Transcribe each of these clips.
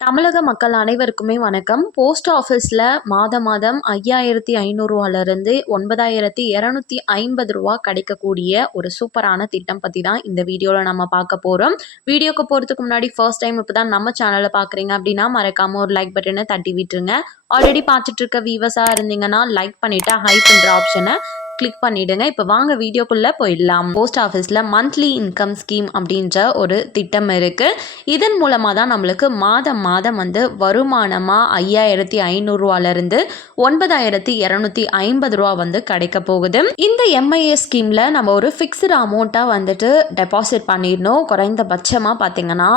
தமிழக மக்கள் அனைவருக்குமே வணக்கம். போஸ்ட் ஆஃபீஸில் மாதம் 5500 9,250 கிடைக்கக்கூடிய ஒரு சூப்பரான திட்டம் பற்றி தான் இந்த வீடியோவில் நம்ம பார்க்க போகிறோம். வீடியோக்கு போகிறதுக்கு முன்னாடி ஃபர்ஸ்ட் டைம் இப்போ தான் நம்ம சேனலை பார்க்குறீங்க அப்படின்னா மறக்காமல் ஒரு லைக் பட்டனை தட்டி விட்டுருங்க. ஆல்ரெடி பார்த்துட்டு இருக்க வியூவர்ஸாக இருந்தீங்கன்னா லைக் பண்ணிவிட்டு ஹைப்ன்ற ஆப்ஷனை கிளிக் பண்ணிவிடுங்க. இப்போ வாங்க வீடியோக்குள்ளே போயிடலாம். போஸ்ட் ஆஃபீஸில் மந்த்லி இன்கம் ஸ்கீம் அப்படின்ற ஒரு திட்டம் இருக்குது. இதன் மூலமாக தான் நம்மளுக்கு மாதம் வந்து வருமானமாக 5,500 9,250 வந்து கிடைக்க போகுது. இந்த எம்ஐஎஸ் ஸ்கீமில் நம்ம ஒரு ஃபிக்ஸ்டு அமௌண்ட்டாக வந்துட்டு டெபாசிட் பண்ணிடணும். குறைந்தபட்சமாக பார்த்தீங்கன்னா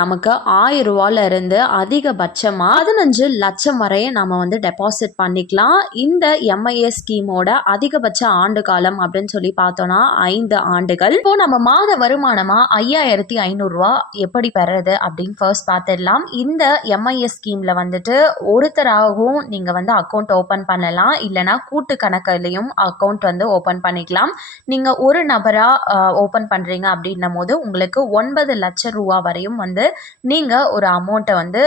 நமக்கு 1000 அதிகபட்சமாக 15 லட்சம் வரை நம்ம வந்து டெபாசிட் பண்ணிக்கலாம். இந்த எம்ஐஎஸ் ஸ்கீமோட அதிகபட்ச ஆண்டு காலம் அப்படின்னு சொல்லி பார்த்தோம்னா 5 ஆண்டுகள். இப்போ நம்ம மாத வருமானமா 5,500 எப்படி பெறது அப்படின்னு ஃபர்ஸ்ட் பார்த்துடலாம். இந்த எம்ஐஎஸ் ஸ்கீம்ல வந்துட்டு ஒருத்தராகவும் நீங்க வந்து அக்கௌண்ட் ஓபன் பண்ணலாம், இல்லைனா கூட்டு கணக்குலையும் அக்கௌண்ட் வந்து ஓபன் பண்ணிக்கலாம். நீங்க ஒரு நபரா ஓபன் பண்றீங்க அப்படின்னும் போது உங்களுக்கு 9 லட்சம் ரூபா வரையும் வந்து நீங்க ஒரு அமௌண்ட்டை வந்து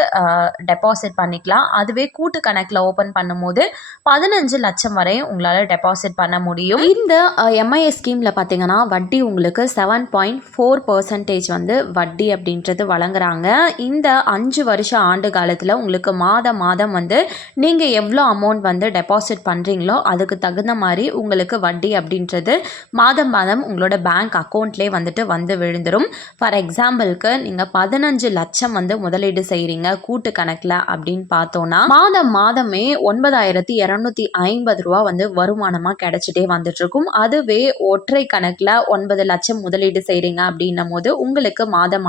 டெபாசிட் பண்ணிக்கலாம். அதுவே கூட்டு கணக்குல ஓபன் பண்ணும்போது 15 லட்சம் வரை உங்களால டெபாசிட் பண்ண முடியும். இந்த எம்ஐஎஸ் ஸ்கீமில் பார்த்தீங்கன்னா வட்டி உங்களுக்கு 7.4% வந்து வட்டி அப்படின்றது வழங்குறாங்க. இந்த 5 வருஷ ஆண்டு காலத்தில் உங்களுக்கு மாதம் வந்து நீங்கள் எவ்வளோ அமௌண்ட் வந்து டெபாசிட் பண்ணுறீங்களோ அதுக்கு தகுந்த மாதிரி உங்களுக்கு வட்டி அப்படின்றது மாதம் உங்களோட பேங்க் அக்கௌண்ட்லேயே வந்துட்டு வந்து விழுந்துடும். ஃபார் எக்ஸாம்பிளுக்கு நீங்கள் 15 லட்சம் வந்து முதலீடு செய்கிறீங்க கூட்டு கணக்கில் அப்படின்னு பார்த்தோன்னா மாதமே 9,250 வந்து வருமானமாக கிடைச்சிட்டே வந்துட்டு இருக்கும். அதுவே ஒற்றை கணக்கில் 9 லட்சம் முதலீடு செய்கிறீங்க அப்படின்னும் போது உங்களுக்கு மாதம்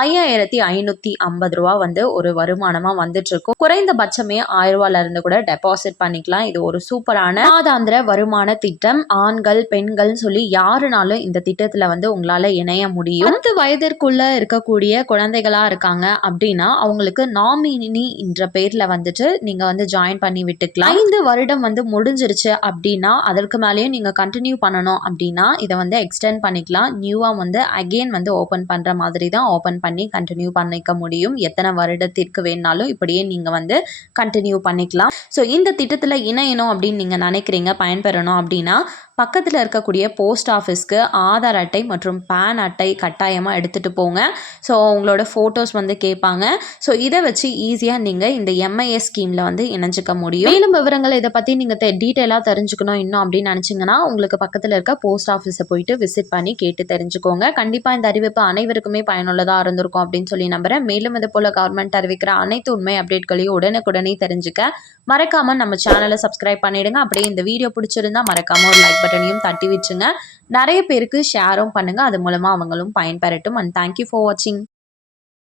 5,550 வந்து ஒரு வருமானமாக வந்துட்டு இருக்கும். குறைந்தபட்சமே 1000 இருந்து கூட டெபாசிட் பண்ணிக்கலாம். இது ஒரு சூப்பரான மாதாந்திர வருமான திட்டம். ஆண்கள் பெண்கள் சொல்லி யாருனாலும் இந்த திட்டத்தில் வந்து உங்களால் இணைய முடியும். 10 வயதிற்குள்ள இருக்கக்கூடிய குழந்தைகளா இருக்காங்க அப்படின்னா அவங்களுக்கு நாமினி என்ற பேர்ல வந்துட்டு நீங்க வந்து ஜாயின் பண்ணி விட்டுக்கலாம். 5 வருடம் வந்து முடிஞ்சிருச்சு அப்படின்னா அதற்கு மேலேயும் நீங்க கண்டினியூ பண்ணணும் அப்படின்னா இதை வந்து எக்ஸ்டெண்ட் பண்ணிக்கலாம். நியூவா வந்து அகெயின் வந்து ஓபன் பண்ற மாதிரி தான் ஓபன் பண்ணி கண்டினியூ பண்ணிக்க முடியும். எத்தனை வருடத்திற்கு வேணாலும் இப்படியே நீங்க வந்து கண்டினியூ பண்ணிக்கலாம். ஸோ இந்த திட்டத்தில் இணையணும் அப்படின்னு நீங்க நினைக்கிறீங்க, பயன்பெறணும் அப்படின்னா பக்கத்தில் இருக்கக்கூடிய போஸ்ட் ஆஃபீஸ்க்கு ஆதார் அட்டை மற்றும் பேன் அட்டை கட்டாயமாக எடுத்துகிட்டு போங்க. ஸோ உங்களோட ஃபோட்டோஸ் வந்து கேட்பாங்க. ஸோ இதை வச்சு ஈஸியாக நீங்கள் இந்த எம்ஐஎஸ் ஸ்கீமில் வந்து இணைஞ்சிக்க முடியும். மேலும் விவரங்கள் இதை பற்றி நீங்கள் டீட்டெயிலாக தெரிஞ்சுக்கணும் இன்னும் அப்படின்னு நினச்சிங்கன்னா உங்களுக்கு பக்கத்தில் இருக்க போஸ்ட் ஆஃபீஸை போயிட்டு விசிட் பண்ணி கேட்டு தெரிஞ்சுக்கோங்க. கண்டிப்பாக இந்த அறிவிப்பு அனைவருக்குமே பயனுள்ளதாக இருந்திருக்கும் அப்படின்னு சொல்லி நம்புகிறேன். மேலும் இது போல் கவர்மெண்ட் அறிவிக்கிற அனைத்து உண்மை அப்டேட்களையும் உடனுக்குடனே தெரிஞ்சுக்க மறக்காமல் நம்ம சேனலை சப்ஸ்கிரைப் பண்ணிவிடுங்க. அப்படியே இந்த வீடியோ பிடிச்சிருந்தா மறக்காமல் ஒரு லைக் பட்டனையும் தட்டி விட்டுருங்க. நிறைய பேருக்கு ஷேரும் பண்ணுங்க, அது மூலமா அவங்களும் பயன்பெறட்டும். அண்ட் தேங்க்யூ ஃபார் வாட்சிங்.